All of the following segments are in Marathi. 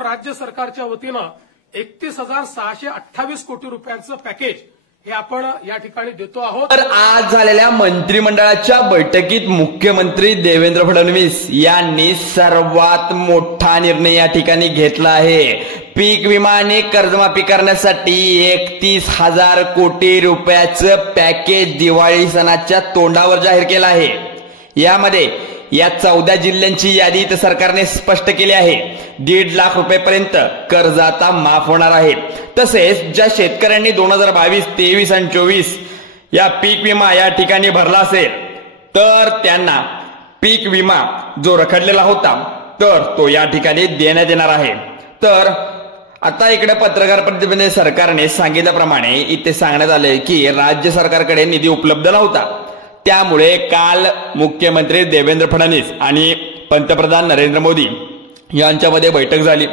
राज्य सरकारच्या वतीनं 31,628 कोटी रुपयांचं पॅकेज हे आपण या ठिकाणी देतो आहोत। तर आज झालेल्या मंत्रिमंडळाच्या बैठकीत मुख्यमंत्री देवेंद्र फडणवीस यांनी सर्वात मोठा निर्णय या ठिकाणी घेतला आहे। पीक विमा आणि कर्जमाफी करण्यासाठी 31,000 कोटी रुपयाचं पॅकेज दिवाळी सणाच्या तोंडावर जाहीर केलं आहे। यामध्ये या 14 जिल्ह्यांची यादी सरकारने स्पष्ट केली आहे। 1.5 लाख रुपयांपर्यंत कर्ज आता माफ होणार आहे। तसेच ज्या शेतकऱ्यांनी 2022, 23 आणि 24 या पीक विमा या ठिकाणी भरला असेल तर त्यांना पीक विमा जो रखडलेला होता तर तो या ठिकाणी देण्यात येणार आहे। तर आता इकडे पत्रकार परिषदेमध्ये सरकारने सांगितल्याप्रमाणे इथे सांगण्यात आले की राज्य सरकारकडे निधी उपलब्ध नव्हता, त्यामुळे काल मुख्यमंत्री देवेंद्र फडणवीस आणि पंतप्रधान नरेंद्र मोदी यांच्यामध्ये बैठक झाली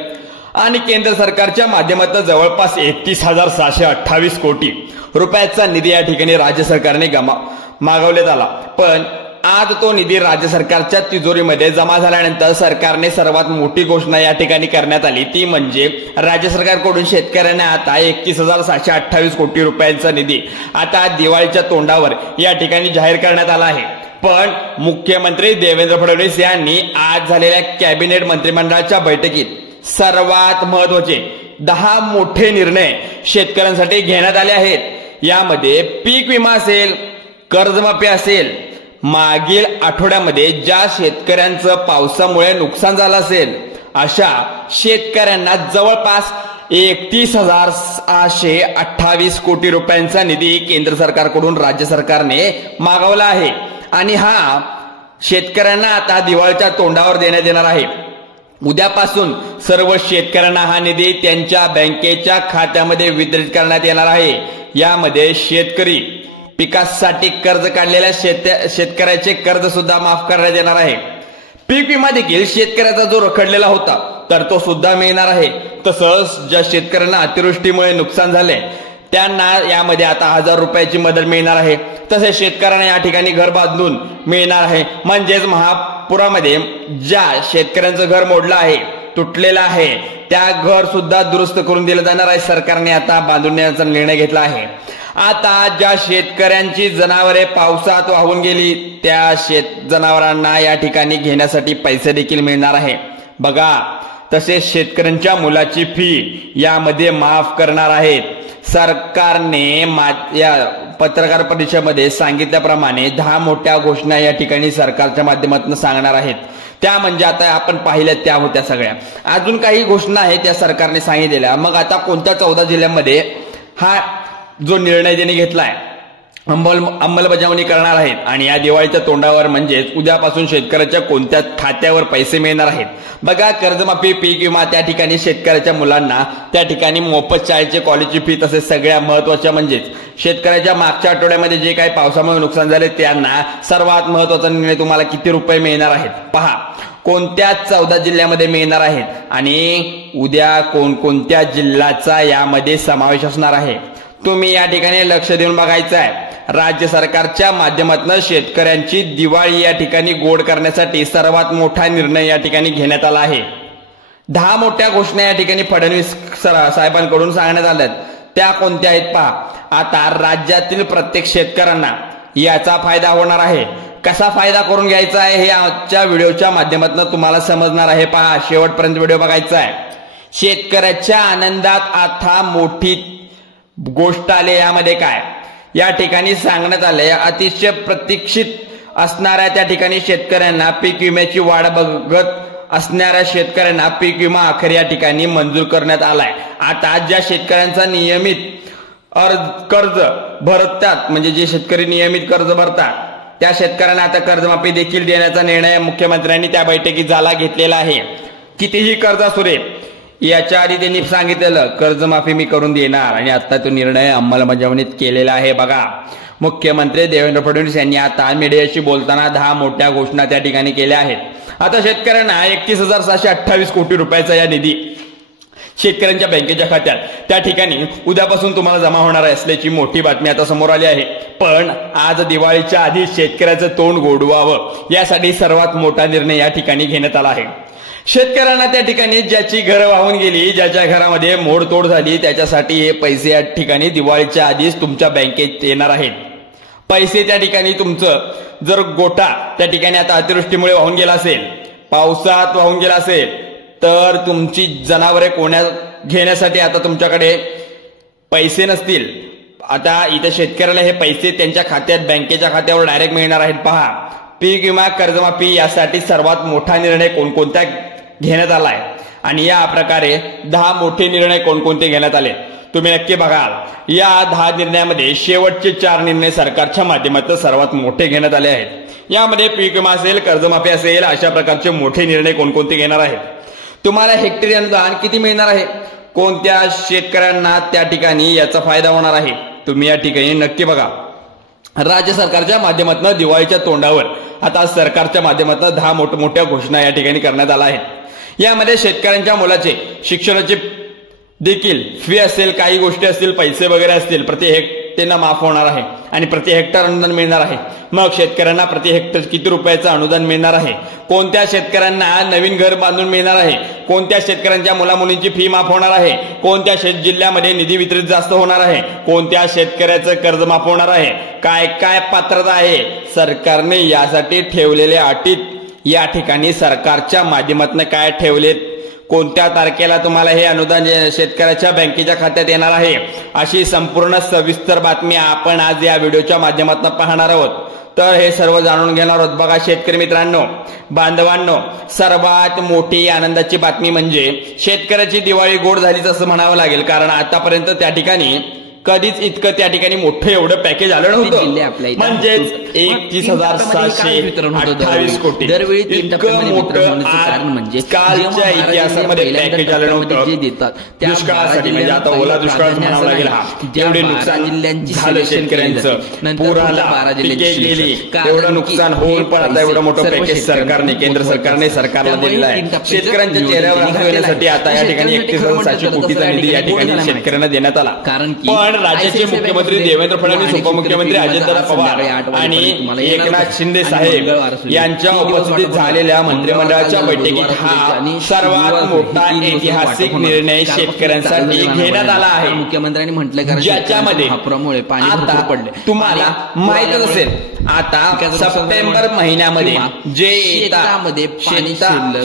आणि केंद्र सरकारच्या माध्यमातून जवळपास 31,628 कोटी रुपयाचा निधी या ठिकाणी राज्य सरकारने मागवण्यात आला। पण आज तो निधी राज्य सरकारच्या तिजोरीमध्ये जमा झाल्यानंतर सरकारने सर्वात मोठी घोषणा या ठिकाणी करण्यात आली, ती म्हणजे राज्य सरकारकडून शेतकऱ्यांना आता 31,628 कोटी रुपयांचा निधी आता दिवाळीच्या तोंडावर या ठिकाणी जाहीर करण्यात आला आहे। पण मुख्यमंत्री देवेंद्र फडणवीस यांनी आज झालेल्या कॅबिनेट मंत्रिमंडळाच्या बैठकीत सर्वात महत्त्वाचे 10 मोठे निर्णय शेतकऱ्यांसाठी घेण्यात आले आहेत। यामध्ये पीक विमा असेल, कर्जमाफी असेल, मागील आठवड्यामध्ये ज्या शेतकऱ्यांचं पावसामुळे नुकसान झालं असेल अशा शेतकऱ्यांना जवळपास 31,628 कोटी रुपयांचा निधी केंद्र सरकारकडून राज्य सरकारने मागवला आहे आणि हा शेतकऱ्यांना आता दिवाळीच्या तोंडावर देण्यात येणार आहे। उद्यापासून सर्व शेतकऱ्यांना हा निधी त्यांच्या बँकेच्या खात्यामध्ये वितरित करण्यात येणार आहे। यामध्ये शेतकरी पिकासाठी कर्ज काढलेल्या शेतकऱ्याचे कर्ज सुद्धा माफ करण्यात येणार आहे। पीक विमा देखील शेतकऱ्याचा जो रखडलेला होता तर तो सुद्धा मिळणार आहे। तसंच ज्या शेतकऱ्यांना अतिवृष्टीमुळे नुकसान झाले त्यांना यामध्ये आता 1,000 रुपयाची मदत मिळणार आहे। तसेच शेतकऱ्यांना या ठिकाणी घर बांधून मिळणार आहे, म्हणजेच महापुरामध्ये ज्या शेतकऱ्यांचं घर मोडलं आहे, तुटलेलं आहे, त्या घर सुद्धा दुरुस्त करून दिलं जाणार आहे। सरकारने आता बांधून देण्याचा निर्णय घेतला आहे। आता ज्या शेतकऱ्यांची जनावरे पावसात वाहून गेली त्या जनावरांना या ठिकाणी घेण्यासाठी पैसे देखील मिळणार आहे बघा। तसेच शेतकऱ्यांच्या मुलाची फी यामध्ये माफ करणार आहेत। सरकारने या पत्रकार परिषदेमध्ये सांगितल्याप्रमाणे 10 मोठ्या घोषणा या ठिकाणी सरकारच्या माध्यमातून सांगणार आहेत। त्या म्हणजे आता आपण पाहिल्या त्या होत्या सगळ्या, अजून काही घोषणा आहेत त्या सरकारने सांगितलेल्या। मग आता कोणत्या 14 जिल्ह्यांमध्ये हा जो निर्णय त्यांनी घेतलाय अंमलबजावणी करणार आहेत आणि या दिवाळीच्या तोंडावर म्हणजेच उद्यापासून शेतकऱ्याच्या कोणत्या खात्यावर पैसे मिळणार आहेत बघा। कर्जमाफी, पीक विमा, त्या ठिकाणी शेतकऱ्याच्या मुलांना त्या ठिकाणी मोफत शाळेची कॉलेजची फी, तसेच सगळ्या महत्वाच्या म्हणजेच शेतकऱ्याच्या मागच्या आठवड्यामध्ये जे काही पावसामुळे नुकसान झाले त्यांना सर्वात महत्वाचा निर्णय तुम्हाला किती रुपये मिळणार आहेत पहा, कोणत्या 14 जिल्ह्यामध्ये मिळणार आहेत आणि उद्या कोणकोणत्या जिल्ह्याचा यामध्ये समावेश असणार आहे तुम्ही या ठिकाणी लक्ष देऊन बघायचं आहे। राज्य सरकारच्या माध्यमातून शेतकऱ्यांची दिवाळी या ठिकाणी गोड करण्यासाठी सर्वात मोठा निर्णय या ठिकाणी घेण्यात आला आहे। 10 मोठ्या घोषणा या ठिकाणी फडणवीस साहेबांकडून सांगण्यात आल्यात, त्या कोणत्या आहेत पहा। आता राज्यातील प्रत्येक शेतकऱ्यांना याचा फायदा होणार आहे। कसा फायदा करून घ्यायचा आहे हे आजच्या व्हिडिओच्या माध्यमातून तुम्हाला समजणार आहे। पहा, शेवटपर्यंत व्हिडिओ बघायचा आहे। शेतकऱ्याच्या आनंदात आता मोठी गोष्ट आली। यामध्ये काय या ठिकाणी सांगण्यात आले, अतिशय प्रतीक्षित असणाऱ्या त्या ठिकाणी शेतकऱ्यांना पीक विम्याची वाट बघत असणाऱ्या शेतकऱ्यांना पीक विमा अखेर या ठिकाणी मंजूर करण्यात आलाय। आता ज्या शेतकऱ्यांचा नियमित कर्ज भरतात म्हणजे जे शेतकरी नियमित कर्ज भरतात त्या शेतकऱ्यांना आता कर्जमाफी देखील देण्याचा निर्णय मुख्यमंत्र्यांनी त्या बैठकीत घेतलेला आहे। कितीही कर्ज असू दे याच्या आधी त्यांनी सांगितलेलं कर्जमाफी मी करून देणार आणि आता तो निर्णय अंमलबजावणीत केलेला आहे बघा। मुख्यमंत्री देवेंद्र फडणवीस यांनी आता मीडियाशी बोलताना 10 मोठ्या घोषणा त्या ठिकाणी केल्या आहेत। आता शेतकऱ्यांना 31,628 कोटी रुपयाचा या निधी शेतकऱ्यांच्या बँकेच्या खात्यात त्या ठिकाणी उद्यापासून तुम्हाला जमा होणार असल्याची मोठी बातमी आता समोर आली आहे। पण आज दिवाळीच्या आधी शेतकऱ्याचं तोंड गोडवावं यासाठी सर्वात मोठा निर्णय या ठिकाणी घेण्यात आला आहे। शेतकऱ्यांना त्या ठिकाणी ज्याची घरं वाहून गेली, ज्याच्या घरामध्ये मोडतोड झाली, त्याच्यासाठी हे पैसे या ठिकाणी दिवाळीच्या आधीच तुमच्या बँकेत येणार आहेत. पैसे त्या ठिकाणी तुमचं जर गोठा त्या ठिकाणी आता अतिवृष्टीमुळे वाहून गेला असेल, पावसात वाहून गेला असेल, तर तुमची जनावरे घेण्यासाठी आता तुमच्याकडे पैसे नसतील. आता इथे शेतकऱ्याला हे पैसे त्यांच्या खात्यात, बँकेच्या खात्यावर डायरेक्ट मिळणार आहेत. पहा, पीक विमा कर्जमाफी यासाठी सर्वात मोठा निर्णय कोणकोणता घेण्यात आलाय आणि या प्रकारे 10 मोठे निर्णय कोणकोणते घेण्यात आले तुम्ही नक्की बघाल. या 10 निर्णयामध्ये शेवटचे 4 निर्णय सरकारच्या माध्यमातून सर्वात मोठे घेण्यात आले आहेत. यामध्ये पीक विमा असेल, कर्जमाफी असेल, अशा प्रकारचे मोठे निर्णय कोणकोणते घेणार आहेत. तुम्हाला हेक्टरी अनुदान किती मिळणार आहे, कोणत्या शेतकऱ्यांना त्या ठिकाणी याचा फायदा होणार आहे, तुम्ही या ठिकाणी नक्की बघा. राज्य सरकारच्या माध्यमातून दिवाळीच्या तोंडावर आता सरकारच्या माध्यमातून 10 मोठमोठ्या घोषणा या ठिकाणी करण्यात आल्या आहेत. यामध्ये शेतकऱ्यांच्या मुलाचे शिक्षणाचे देखील फी असेल, काही गोष्टी असतील, पैसे वगैरे असतील, प्रति हेक्टरना माफ होणार आहे आणि प्रति हेक्टर अनुदान मिळणार आहे. मग शेतकऱ्यांना प्रति हेक्टर किती रुपयाचं अनुदान मिळणार आहे, कोणत्या शेतकऱ्यांना नवीन घर बांधून मिळणार आहे, कोणत्या शेतकऱ्यांच्या मुलामुलींची फी माफ होणार आहे, कोणत्या जिल्ह्यामध्ये निधी वितरित जास्त होणार आहे, कोणत्या शेतकऱ्याचं कर्ज माफ होणार आहे, काय काय पात्रता आहे, सरकारने यासाठी ठेवलेल्या अटीत या ठिकाणी सरकारच्या माध्यमातून काय ठेवलेत, कोणत्या तारखेला तुम्हाला हे अनुदान शेतकऱ्याच्या बँकेच्या खात्यात येणार आहे, अशी संपूर्ण सविस्तर बातमी आपण आज या व्हिडिओच्या माध्यमातून पाहणार आहोत. तर हे सर्व जाणून घेणार आहोत. बघा शेतकरी मित्रांनो, बांधवांनो, सर्वात मोठी आनंदाची बातमी म्हणजे शेतकऱ्याची दिवाळी गोड झालीच असं म्हणावं लागेल. कारण आतापर्यंत त्या ठिकाणी कधीच इतकं त्या ठिकाणी मोठं एवढं पॅकेज आलं नव्हतं. म्हणजेच 31,628 कोटी, इतकं मोठं कालच्या इतिहासामध्ये पॅकेज आलं नव्हतं. दुष्काळासाठी म्हणजे आता ओला दुष्काळच म्हणावं लागेल. हा एवढे नुकसान झालं शेतकऱ्यांचं, पुराला पिके गेली, एवढं नुकसान होऊन पण आता एवढं मोठं पॅकेज सरकारने, केंद्र सरकारने सरकारला दिलेलं आहे. शेतकऱ्यांच्या चेहऱ्यावर हसवण्यासाठी आता या ठिकाणी 31,700 कोटीचा निधी या ठिकाणी शेतकऱ्यांना देण्यात आला. पण राज्याचे मुख्यमंत्री देवेंद्र फडणवीस, उपमुख्यमंत्री अजितदादा पवार आणि एकनाथ शिंदे साहेब यांच्या उपस्थितीत झालेल्या मंत्रिमंडळाच्या बैठकीत हा सर्वात मोठा ऐतिहासिक निर्णय शेतकऱ्यांसाठी घेण्यात आला आहे. मुख्यमंत्र्यांनी म्हटलं ज्याच्यामध्ये आता तुम्हाला माहितच असेल, आता सप्टेंबर महिन्यामध्ये जे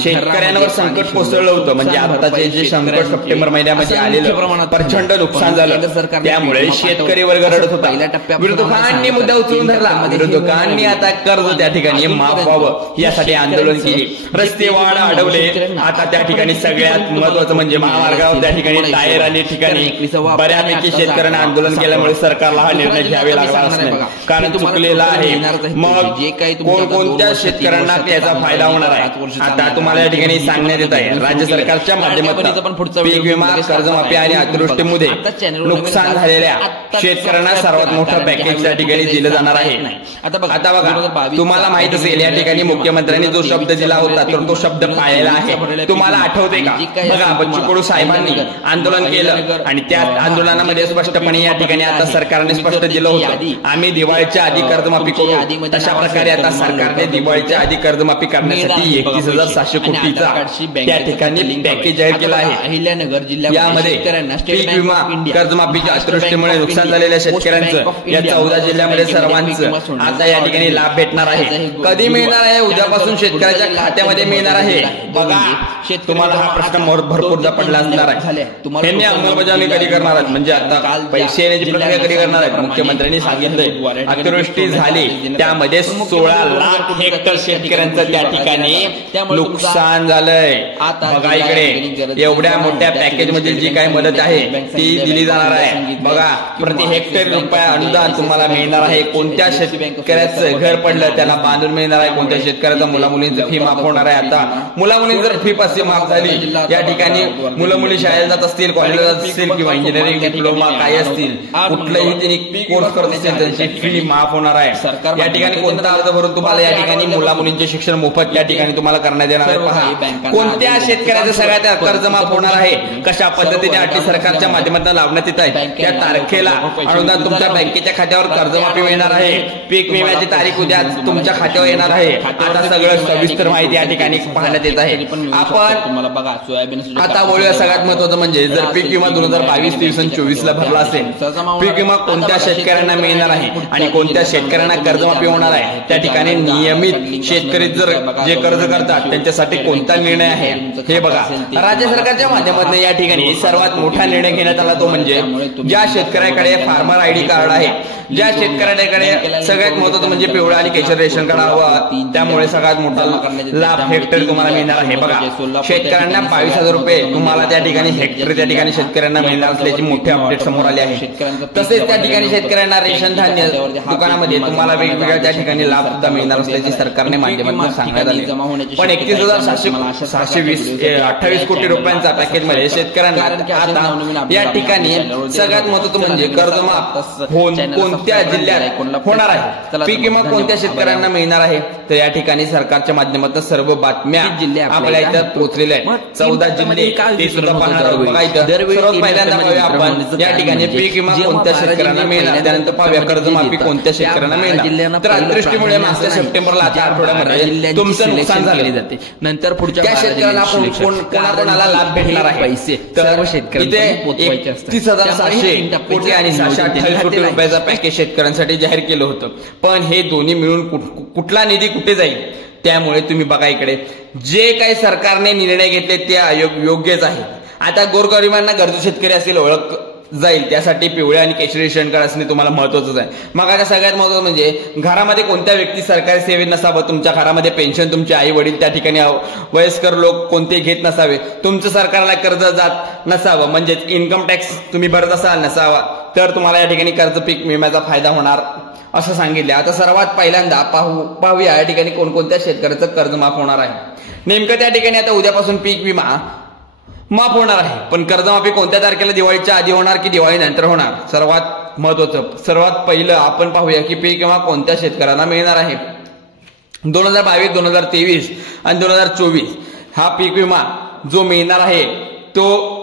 शेतकऱ्यांवर संकट कोसळलं होतं, म्हणजे आताचे जे संकट सप्टेंबर महिन्यामध्ये आलेलं प्रचंड नुकसान झालं, त्यामुळे शेतकरी वर्ग रडत होता. विरोधकांनी मुद्दा उचलून धरला. विरोधकांनी आता कर्ज त्या ठिकाणी माफ व्हावं यासाठी आंदोलन केले, रस्ते वाढ अडवले. आता त्या ठिकाणी सगळ्यात महत्वाचं म्हणजे महामार्गावर त्या ठिकाणी टायर आणि ठिकाणी बऱ्यापैकी शेतकऱ्यांनी आंदोलन केल्यामुळे सरकारला हा निर्णय घ्यावे लागला असणार, कारण चुकलेला आहे. मग कोणकोणत्या शेतकऱ्यांना त्याचा फायदा होणार आहे आता तुम्हाला या ठिकाणी सांगण्यात येत आहे. राज्य सरकारच्या माध्यमातून पीक विमा, कर्जमाफी आणि अतिवृष्टीमध्ये नुकसान झालेल्या शेतकऱ्यांना सर्वात मोठं पॅकेज त्या ठिकाणी दिलं जाणार आहे. आता बघा, तुम्हाला माहित असेल या ठिकाणी मुख्यमंत्र्यांनी जो शब्द दिला होता तर तो शब्द पाळलेला आहे. तुम्हाला आठवते का? बघा, बच्चू कडू साहेबांनी आंदोलन केलं आणि त्या आंदोलनामध्ये स्पष्टपणे या ठिकाणी आता सरकारने स्पष्ट दिलं होतं, आम्ही दिवाळीच्या आधी कर्जमाफी करू. तशा प्रकारे आता सरकारने दिवाळीच्या आधी कर्जमाफी करण्यासाठी 31,700 कोटीचा त्या ठिकाणी पॅकेज जाहीर केला आहे. अहिल्यानगर जिल्ह्यात यामध्ये पीक विमा, कर्जमाफीच्या अतिवृष्टीमुळे नुकसान झालेल्या शेतकऱ्यांचं या 14 जिल्ह्यामध्ये सर्वांचं आता या ठिकाणी लाभ भेटणार आहे. कधी मिळणार आहे? उद्यापासून शेतकऱ्याच्या खात्यामध्ये मिळणार आहे. बघा, तुम्हाला हा प्रश्न भरपूर पडला असणार आहे. यांनी अंमलबजावणी कधी करणार आहेत, म्हणजे आता पैसे येण्याची प्रक्रिया कधी करणार आहेत? मुख्यमंत्र्यांनी सांगितलंय अतिवृष्टी झाली त्यामध्ये 16 लाख हेक्टर शेतकऱ्यांचं त्या ठिकाणी नुकसान झालंय. बघा इकडे एवढ्या मोठ्या पॅकेज मध्ये जी काही मदत आहे ती दिली जाणार आहे. बघा, प्रति हेक्टर रुपया अनुदान तुम्हाला मिळणार आहे. कोणत्या शेतकऱ्याचं घर पडलं त्याला बांधून मिळणार आहे, कोणत्या शेतकऱ्याचा मुलामुलींची फी माफ होणार आहे. आता मुलामुली जर फी पास माफ झाली, या ठिकाणी मुलं मुली शाळेला जात असतील, कॉलेजला जात असतील किंवा इंजिनिअरिंग डिप्लोमा काय असतील, कुठलाही त्यांनी कोर्स करत असतील त्यांची फी माफ होणार आहे. सरकार या ठिकाणी कोणता अर्ज भरून तुम्हाला या ठिकाणी मुला मुलींचे शिक्षण मोफत या ठिकाणी तुम्हाला करण्यात येणार आहे. पहा कोणत्या शेतकऱ्याचं सगळ्यात कर्ज माफ होणार आहे, कशा पद्धतीने अटी सरकारच्या माध्यमातून लावण्यात येत आहे, त्या तारखेला अनुदान तुमच्या बँकेच्या खात्यावर कर्जमाफी मिळणार आहे. पीक विम्याची तारीख उद्या तुमच्या खात्यावर येणार आहे. आता सगळं सविस्तर माहिती या ठिकाणी पाहण्यात येत आहे. आपण तुम्हाला बघा सोयाबीन आता बोलूया सगळ्यात महत्वाचं म्हणजे जर पीक विमा 2022, 23 आणि 24 ला भरला असेल, पीक विमा कोणत्या शेतकऱ्यांना मिळणार आहे आणि कोणत्या शेतकऱ्यांना कर्जमाफी होणार आहे, त्या ठिकाणी नियमित शेतकरी जर जे कर्ज करतात त्यांच्यासाठी कोणता निर्णय आहे हे बघा. राज्य सरकारच्या माध्यमातून या ठिकाणी सर्वात मोठा निर्णय घेण्यात आला तो म्हणजे ज्या शेतकऱ्याकडे फार्मर आयडी कार्ड आहे, ज्या शेतकऱ्याकडे सगळ्यात महत्वाचं म्हणजे पिवळा आणि केशर रेशन कार्ड हवं, त्यामुळे सगळ्यात मोठा लाभ हेक्टरी तुम्हाला मिळणार आहे. बघा शेतकऱ्यांना 22,000 रुपये तुम्हाला त्या ठिकाणी हेक्टरी त्या ठिकाणी शेतकऱ्यांना मिळणार असल्याची मोठी अपडेट समोर आली आहे. तसेच त्या ठिकाणी शेतकऱ्यांना रेशन धान्य दुकानामध्ये तुम्हाला वेगवेगळ्या त्या ठिकाणी लाभ सुद्धा मिळणार असल्याची सरकारने माध्यमातून सांगण्यात आले. पण 31,728 कोटी रुपयांचा पॅकेजमध्ये शेतकऱ्यांना आता या ठिकाणी सगळ्यात महत्वाचं म्हणजे कर्जमाफ कोणत्या जिल्ह्यात होणार आहे, पीक विमा कोणत्या शेतकऱ्यांना मिळणार आहे, तर या ठिकाणी सरकारच्या माध्यमातून सर्व बातम्या आपल्या इथं पोहोचलेल्या आहेत. 14 जिल्हे ते सुद्धा पाहणार आहोत. बघा इथं सर्वात पहिल्यांदा पाहूया आपण या ठिकाणी पीक विमा कोणत्या शेतकऱ्यांना मिळणार, त्यानंतर पाहूया कर्जमाफी कोणत्या शेतकऱ्यांना मिळणार. तर अतिवृष्टीमुळे मागच्या सप्टेंबरला आता आठवड्यामध्ये तुमचं नुकसान झाले जाते, नंतर पुढच्या शेतकऱ्यांना कोणाकोणाला लाभ भेटणार आहे पैसे, तर इथे 31,700 कोटी आणि 728 कोटी रुपयाचा पॅकेज शेतकऱ्यांसाठी जाहीर केलं होतं. पण हे दोन्ही मिळून कुठला निधी कुठे जाईल, त्यामुळे तुम्ही बघा इकडे जे काही सरकारने निर्णय घेतले ते योग्यच आहे. आता गोरगरिबांना गरजू शेतकरी असेल ओळख जाईल त्यासाठी पिवळे आणि केशरी रेशन कार्ड असणे तुम्हाला महत्वाचंच आहे. मग आता सगळ्यात महत्वाचं म्हणजे घरामध्ये कोणत्या व्यक्ती सरकारी सेवेत नसावं, तुमच्या घरामध्ये पेन्शन तुमचे आई वडील त्या ठिकाणी वयस्कर लोक कोणते घेत नसावे, तुमचं सरकारला कर्ज जात नसावं म्हणजेच इन्कम टॅक्स तुम्ही भरत असाल नसावा, तर तुम्हाला या ठिकाणी कर्ज पीक विम्याचा फायदा होणार असं सांगितले. आता सर्वात पहिल्यांदा पाहूया या ठिकाणी कोणकोणत्या शेतकऱ्याचं कर्ज माफ होणार आहे. नेमकं त्या ठिकाणी आता उद्यापासून पीक विमा माफ होणार आहे, पण कर्जमाफी कोणत्या तारखेला, दिवाळीच्या आधी होणार की दिवाळी नंतर होणार, सर्वात महत्वाचं सर्वात पहिलं आपण पाहूया की पीक विमा कोणत्या शेतकऱ्यांना मिळणार आहे. 2022, 2023 आणि 2024 हा पीक विमा जो मिळणार आहे तो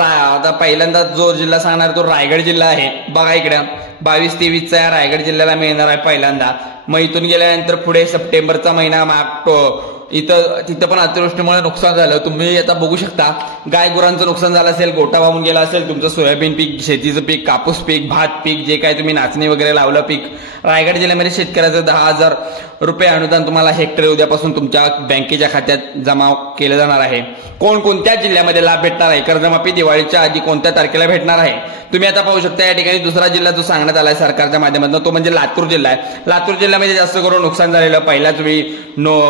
आता पहिल्यांदा जो जिल्हा सांगणार तो रायगड जिल्हा आहे. बघा इकडे 22-23 या रायगड जिल्ह्याला मिळणार आहे पहिल्यांदा. मग इथून गेल्यानंतर पुढे सप्टेंबरचा महिना मागतो तिथं पण अतिवृष्टीमुळे नुकसान झालं. तुम्ही आता बघू शकता गाय गुरांचं नुकसान झालं असेल, गोटा वाहून गेला असेल, तुमचं सोयाबीन पीक, शेतीचं पीक, कापूस पीक, भात पीक, जे काय तुम्ही नाचणी वगैरे लावलं पीक. रायगड जिल्ह्यामध्ये शेतकऱ्याचं 10,000 रुपये अनुदान तुम्हाला हेक्टरी उद्यापासून तुमच्या बँकेच्या खात्यात जमा केलं जाणार आहे. कोणत्या जिल्ह्यामध्ये लाभ भेटणार आहे, कर्जमाफी दिवाळीच्या आधी कोणत्या तारखेला भेटणार आहे तुम्ही आता पाहू शकता. या ठिकाणी दुसरा जिल्हा जो सांगण्यात आलाय सरकारच्या माध्यमातून तो म्हणजे लातूर जिल्हा आहे. लातूर जिल्ह्यामध्ये जास्त करून नुकसान झालेलं पहिल्याच वेळी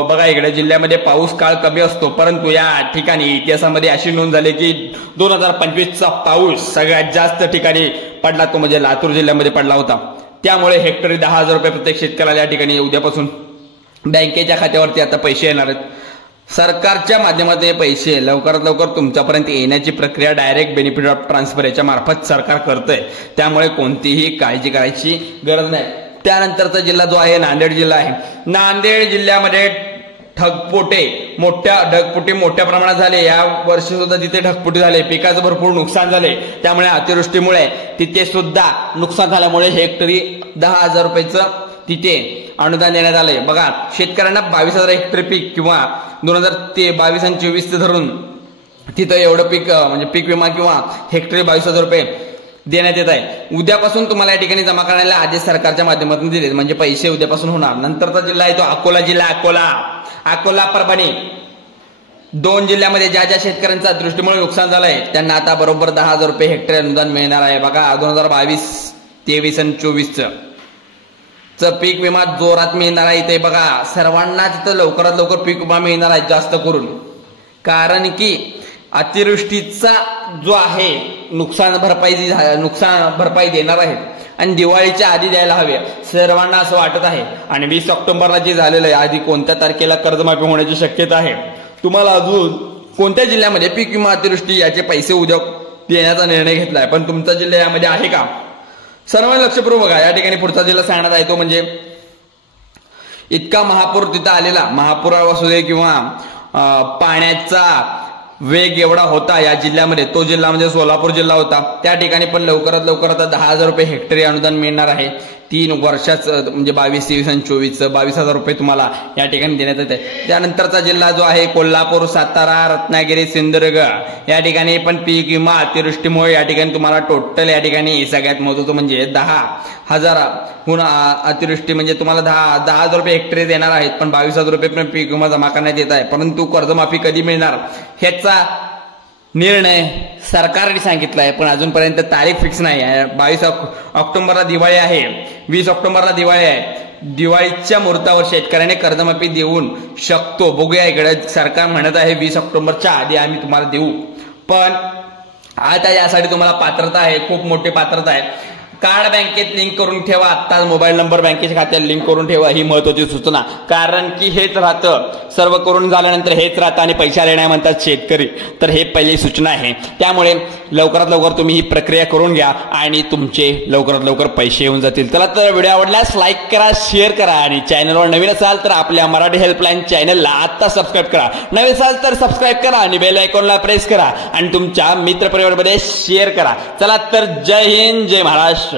बघा इकडे जिल्ह्यामध्ये पाऊस काळ कमी असतो, परंतु या ठिकाणी इतिहासामध्ये अशी नोंद झाली की 2025चा पाऊस सगळ्यात जास्त ठिकाणी पडला तो म्हणजे लातूर जिल्ह्यामध्ये पडला होता. त्यामुळे हेक्टरी 10,000 रुपये प्रत्येक शेतकऱ्याला या ठिकाणी उद्यापासून बँकेच्या खात्यावरती आता पैसे येणार आहेत. सरकारच्या माध्यमातून हे पैसे लवकरात लवकर तुमच्यापर्यंत येण्याची प्रक्रिया डायरेक्ट बेनिफिट ऑफ ट्रान्सफर याच्या मार्फत सरकार करतंय, त्यामुळे कोणतीही काळजी करायची गरज नाही. त्यानंतरचा जिल्हा जो आहे नांदेड जिल्हा आहे. नांदेड जिल्ह्यामध्ये ढगफुटी मोठ्या प्रमाणात झाले. या वर्षी सुद्धा तिथे ढगफुटी झाले, पिकाचं भरपूर नुकसान झाले. त्यामुळे अतिवृष्टीमुळे तिथे सुद्धा नुकसान झाल्यामुळे हेक्टरी 10,000 रुपयाचं तिथे अनुदान देण्यात आलंय. बघा शेतकऱ्यांना 22,000 हेक्टरी पीक किंवा 2022 आणि 24 धरून तिथं एवढं पीक म्हणजे पीक विमा किंवा हेक्टरी 22,000 रुपये देण्यात येत आहे. उद्यापासून तुम्हाला या ठिकाणी जमा करण्याला आदेश सरकारच्या माध्यमातून दिले म्हणजे पैसे उद्यापासून होणार. नंतरचा जिल्हा आहे तो अकोला जिल्हा. अकोला परभणी 2 जिल्ह्यामध्ये ज्या शेतकऱ्यांचं अतिवृष्टीमुळे नुकसान झालंय त्यांना आता बरोबर 10,000 रुपये हेक्टरी अनुदान मिळणार आहे. बघा 2022, 23 आणि 24चं पीक विमा जोरात मिळणार आहे. इथे बघा सर्वांना तिथं लवकरात लवकर पीक विमा मिळणार आहे जास्त करून, कारण की अतिवृष्टीचा जो आहे नुकसान भरपाई देणार आहे आणि दिवाळीच्या आधी द्यायला हवे सर्वांना असं वाटत आहे. आणि 20 ऑक्टोबरला जे झालेलं आहे आधी कोणत्या तारखेला कर्जमाफी होण्याची शक्यता आहे. तुम्हाला अजून कोणत्या जिल्ह्यामध्ये पीक विमा अतिवृष्टी याचे पैसे उद्या देण्याचा निर्णय घेतलाय, पण तुमचा जिल्हा यामध्ये आहे का सर्वांना लक्षपूर्वक बघा. या ठिकाणी पुढचा जिल्हा सांगण्यात आहे तो म्हणजे इतका महापूर तिथं आलेला, महापूर असू दे किंवा पाण्याचा वेग एवढा होता या जिल्ह्यामध्ये, तो जिल्हा म्हणजे सोलापूर जिल्हा होता. त्या ठिकाणी पण लवकरात लवकर आता 10,000 रुपये हेक्टरी अनुदान मिळणार आहे. 3 वर्षाचं म्हणजे 22, 23 आणि 24 22,000 रुपये तुम्हाला या ठिकाणी देण्यात येते. त्यानंतरचा जिल्हा जो आहे कोल्हापूर, सातारा, रत्नागिरी, सिंधुदुर्ग या ठिकाणी पण पीक विमा अतिवृष्टीमुळे या ठिकाणी तुम्हाला टोटल या ठिकाणी सगळ्यात महत्त्वाचं म्हणजे 10,000 अतिवृष्टी म्हणजे तुम्हाला 10,000 रुपये हेक्टरी देणार आहेत. पण 22,000 रुपये पण पीक विमा जमा करण्यात येत आहे. परंतु कर्जमाफी कधी मिळणार ह्याचा निर्णय सरकारने सांगितला आहे, पण अजूनपर्यंत तारीख फिक्स नाही आहे. 22 ऑक्टोबरला दिवाळी आहे, 20 ऑक्टोबरला दिवाळी आहे. दिवाळीच्या मुहूर्तावर शेतकऱ्याने कर्जमाफी देऊ शकतो. बघूया, इकडे सरकार म्हणत आहे 20 ऑक्टोबरच्या आधी आम्ही तुम्हाला देऊ. पण आता यासाठी तुम्हाला पात्रता आहे, खूप मोठी पात्रता आहे. कार्ड बँकेत लिंक करून ठेवा, आत्ताच मोबाईल नंबर बँकेच्या खात्यात लिंक करून ठेवा, ही महत्वाची सूचना. कारण की हेच राहतं, सर्व करून झाल्यानंतर हेच राहतं आणि पैसे आले नाही म्हणतात शेतकरी. तर हे पहिली सूचना आहे. त्यामुळे लवकरात लवकर तुम्ही ही प्रक्रिया करून घ्या आणि तुमचे लवकरात लवकर पैसे येऊन जातील. चला तर व्हिडिओ आवडल्यास लाईक करा, शेअर करा आणि चॅनलवर नवीन असाल तर आपल्या मराठी हेल्पलाईन चॅनलला आत्ता सबस्क्राईब करा. नवीन असाल तर सबस्क्राईब करा आणि बेल आयकॉनला प्रेस करा आणि तुमच्या मित्रपरिवारामध्ये शेअर करा. चला तर जय हिंद, जय महाराष्ट्र.